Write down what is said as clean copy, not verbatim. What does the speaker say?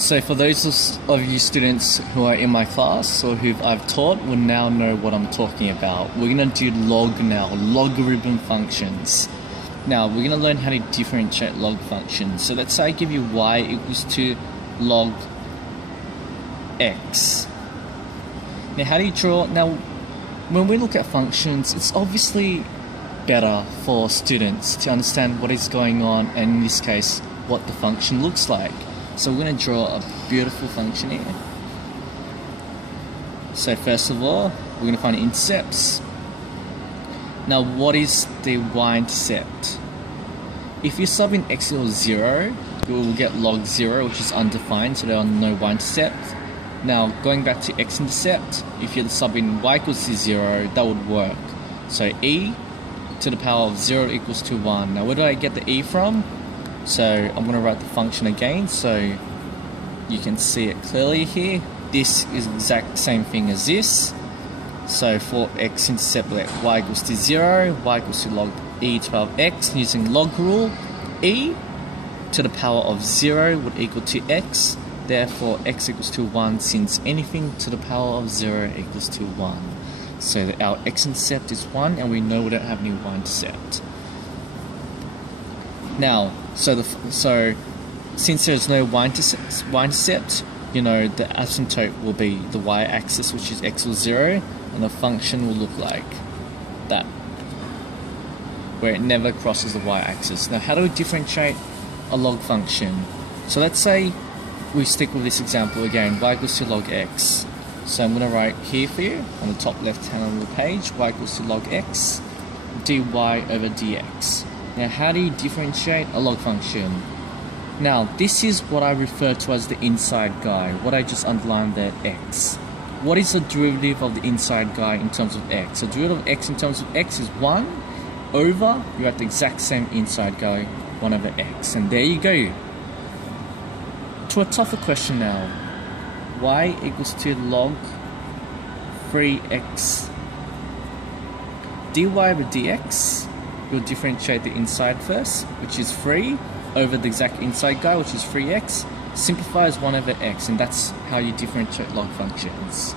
So for those of you students who are in my class or who I've taught will now know what I'm talking about. We're going to do log now, logarithm functions. Now we're going to learn how to differentiate log functions. So let's say I give you y equals to log x. Now how do you draw? Now when we look at functions, it's obviously better for students to understand what is going on, and in this case what the function looks like. So we're going to draw a beautiful function here. So first of all, we're going to find intercepts. Now what is the y-intercept? If you sub in x equals 0, you will get log 0, which is undefined, so there are no y-intercept. Now going back to x-intercept, if you sub in y equals to 0, that would work. So e to the power of 0 equals to 1. Now where do I get the e from? So I'm going to write the function again so you can see it clearly here. This is the exact same thing as this. So for x-intercept, y equals to 0, y equals to log e to the power of x. Using log rule, e to the power of 0 would equal to x. Therefore x equals to 1, since anything to the power of 0 equals to 1. So that our x-intercept is 1 and we know we don't have any y-intercept. Now, so since there's no y-intercept, you know, the asymptote will be the y-axis, which is x equals 0, and the function will look like that, where it never crosses the y-axis. Now, how do we differentiate a log function? So let's say we stick with this example again, y equals to log x. So I'm going to write here for you, on the top left hand of the page, y equals to log x, dy over dx. Now how do you differentiate a log function? Now this is what I refer to as the inside guy, what I just underlined there, x. What is the derivative of the inside guy in terms of x? The derivative of x in terms of x is 1 over, you're at the exact same inside guy, 1 over x. And there you go. To a tougher question now. Y equals to log 3x dy over dx. You'll differentiate the inside first, which is 3, over the exact inside guy, which is 3x. Simplify as 1 over x, and that's how you differentiate log functions.